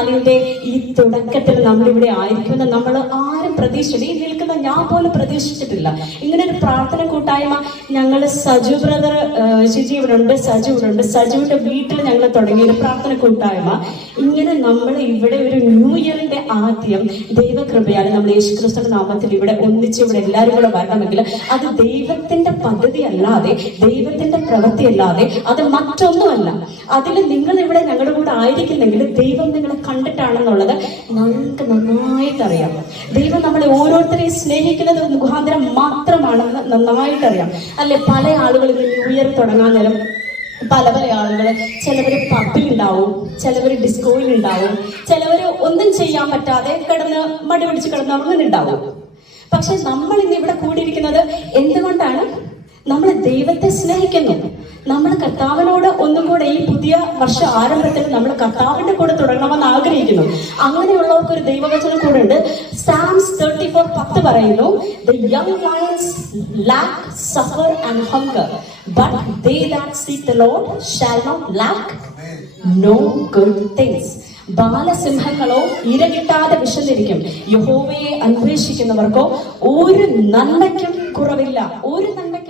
അതിന്റെ ഈ തുടക്കത്തിൽ നമ്മളിവിടെ ആയിരിക്കുമെന്ന് നമ്മൾ ആരും പ്രതീക്ഷിച്ചില്ല. ഈ നിൽക്കുന്ന ഞാൻ പോലും പ്രതീക്ഷിച്ചിട്ടില്ല. ഇങ്ങനെ ഒരു പ്രാർത്ഥന കൂട്ടായ്മ ഞങ്ങൾ സജു ബ്രദർ, ഷിജി ഇവിടെ ഉണ്ട്, സജു ഇവിടെ ഉണ്ട്, സജുവിന്റെ വീട്ടിൽ ഞങ്ങൾ തുടങ്ങിയ ഒരു പ്രാർത്ഥന കൂട്ടായ്മ. ഇങ്ങനെ നമ്മൾ ഇവിടെ ഒരു ന്യൂ ഇയറിന്റെ ആദ്യം ദൈവകൃപയാൽ നമ്മൾ യേശുക്രിസ്തുവിന്റെ നാമത്തിൽ ഇവിടെ ഒന്നിച്ച് ഇവിടെ എല്ലാവരും കൂടെ വരണമെങ്കിൽ അത് ദൈവത്തിന്റെ പദ്ധതി അല്ലാതെ, ദൈവത്തിന്റെ പ്രവൃത്തി അല്ലാതെ അത് മറ്റൊന്നുമല്ല. അതിൽ നിങ്ങൾ ഇവിടെ ഞങ്ങളുടെ കൂടെ ആയിരിക്കുന്നെങ്കിൽ ദൈവം നിങ്ങളെ കണ്ടിട്ടാണെന്നുള്ളത് ഞങ്ങൾക്ക് നന്നായിട്ടറിയാം. ദൈവം നമ്മളെ ഓരോരുത്തരെയും സ്നേഹിക്കുന്നത് മുഖാന്തരം മാത്രമാണെന്ന് നന്നായിട്ടറിയാം. അല്ലെ, പല ആളുകൾ ന്യൂ ഇയർ തുടങ്ങാൻ നേരം പല ആളുകൾ, ചിലവർ പബ്ബിലുണ്ടാവും, ചിലവർ ഡിസ്കോയിലുണ്ടാവും, ചിലവർ ഒന്നും ചെയ്യാൻ പറ്റാതെ കിടന്ന് മടി പിടിച്ച് കിടന്ന് അങ്ങനെ ഉണ്ടാവും. പക്ഷെ നമ്മൾ ഇന്ന് ഇവിടെ കൂടിയിരിക്കുന്നത് എന്തുകൊണ്ടാണ്? നമ്മൾ ദൈവത്തെ സ്നേഹിക്കുന്നു. നമ്മൾ കർത്താവിനോട് ഒന്നും കൂടെ ഈ പുതിയ വർഷ ആരംഭത്തിൽ നമ്മൾ കർത്താവിന്റെ കൂടെ തുടങ്ങണമെന്ന് ആഗ്രഹിക്കുന്നു. അങ്ങനെയുള്ളവർക്ക് ഒരു ദൈവവചനം കൂടെ ഉണ്ട്. സാംസ് 34:10 പറയുന്നു, The young lions lack, suffer and hunger, but they that seek the Lord shall not lack no good things. ബാലസിംഹങ്ങളോ ഇരകിട്ടാതെ വിശന്നിരിക്കും, യഹോവയെ അന്വേഷിക്കുന്നവർക്കോ ഒരു നന്മയ്ക്കും കുറവില്ല. ഒരു നന്മയ്ക്കും